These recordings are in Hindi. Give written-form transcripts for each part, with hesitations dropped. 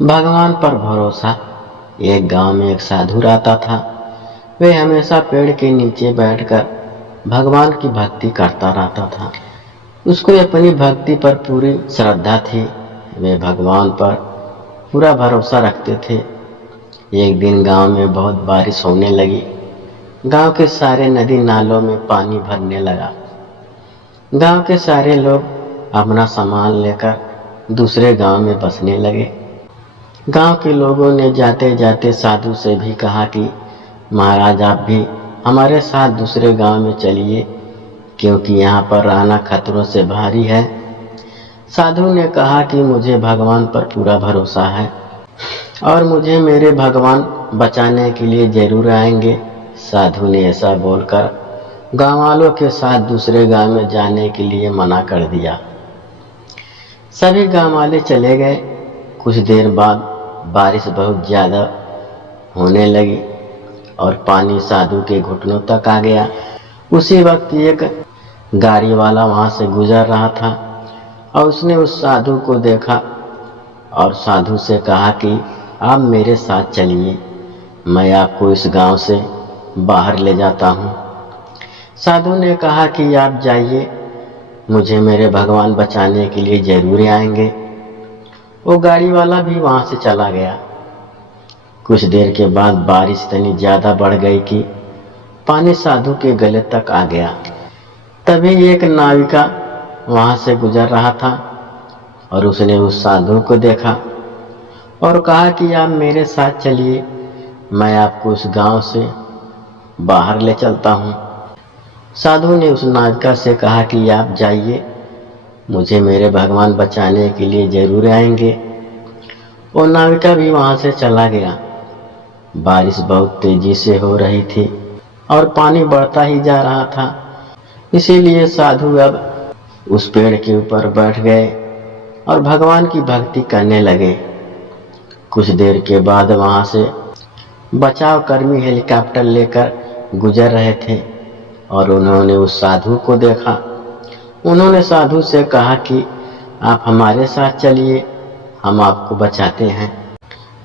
भगवान पर भरोसा। एक गांव में एक साधु रहता था। वे हमेशा पेड़ के नीचे बैठकर भगवान की भक्ति करता रहता था। उसको अपनी भक्ति पर पूरी श्रद्धा थी। वे भगवान पर पूरा भरोसा रखते थे। एक दिन गांव में बहुत बारिश होने लगी। गांव के सारे नदी नालों में पानी भरने लगा। गांव के सारे लोग अपना सामान लेकर दूसरे गांव में बसने लगे। गांव के लोगों ने जाते जाते साधु से भी कहा कि महाराज, आप भी हमारे साथ दूसरे गांव में चलिए, क्योंकि यहाँ पर रहना खतरों से भारी है। साधु ने कहा कि मुझे भगवान पर पूरा भरोसा है और मुझे मेरे भगवान बचाने के लिए जरूर आएंगे। साधु ने ऐसा बोलकर गांव वालों के साथ दूसरे गांव में जाने के लिए मना कर दिया। सभी गांव वाले चले गए। कुछ देर बाद बारिश बहुत ज़्यादा होने लगी और पानी साधु के घुटनों तक आ गया। उसी वक्त एक गाड़ी वाला वहाँ से गुजर रहा था और उसने उस साधु को देखा और साधु से कहा कि आप मेरे साथ चलिए, मैं आपको इस गांव से बाहर ले जाता हूँ। साधु ने कहा कि आप जाइए, मुझे मेरे भगवान बचाने के लिए जरूर आएंगे। वो गाड़ी वाला भी वहाँ से चला गया। कुछ देर के बाद बारिश इतनी ज़्यादा बढ़ गई कि पानी साधु के गले तक आ गया। तभी एक नाविका वहाँ से गुजर रहा था और उसने उस साधु को देखा और कहा कि आप मेरे साथ चलिए, मैं आपको उस गांव से बाहर ले चलता हूँ। साधु ने उस नाविका से कहा कि आप जाइए, मुझे मेरे भगवान बचाने के लिए जरूर आएंगे। वो नाविका भी वहाँ से चला गया। बारिश बहुत तेजी से हो रही थी और पानी बढ़ता ही जा रहा था। इसीलिए साधु अब उस पेड़ के ऊपर बैठ गए और भगवान की भक्ति करने लगे। कुछ देर के बाद वहाँ से बचाव कर्मी हेलीकॉप्टर लेकर गुजर रहे थे और उन्होंने उस साधु को देखा। उन्होंने साधु से कहा कि आप हमारे साथ चलिए, हम आपको बचाते हैं।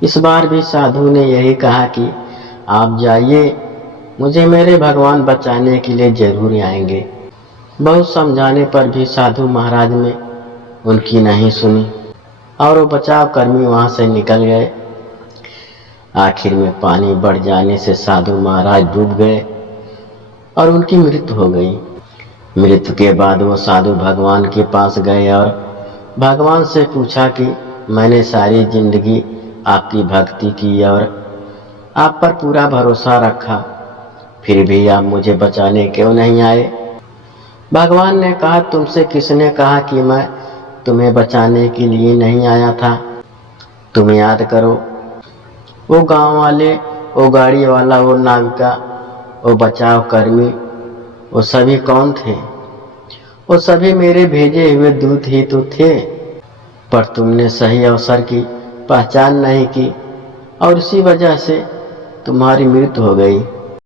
इस बार भी साधु ने यही कहा कि आप जाइए, मुझे मेरे भगवान बचाने के लिए जरूर आएंगे। बहुत समझाने पर भी साधु महाराज ने उनकी नहीं सुनी और वो बचाव कर्मी वहाँ से निकल गए। आखिर में पानी बढ़ जाने से साधु महाराज डूब गए और उनकी मृत्यु हो गई। मृत्यु के बाद वो साधु भगवान के पास गए और भगवान से पूछा कि मैंने सारी जिंदगी आपकी भक्ति की और आप पर पूरा भरोसा रखा, फिर भी आप मुझे बचाने क्यों नहीं आए? भगवान ने कहा, तुमसे किसने कहा कि मैं तुम्हें बचाने के लिए नहीं आया था? तुम याद करो, वो गांव वाले, वो गाड़ी वाला, वो नाविका, वो बचाव कर्मी, वो सभी कौन थे? वो सभी मेरे भेजे हुए दूत ही तो थे, पर तुमने सही अवसर की पहचान नहीं की और इसी वजह से तुम्हारी मृत्यु हो गई।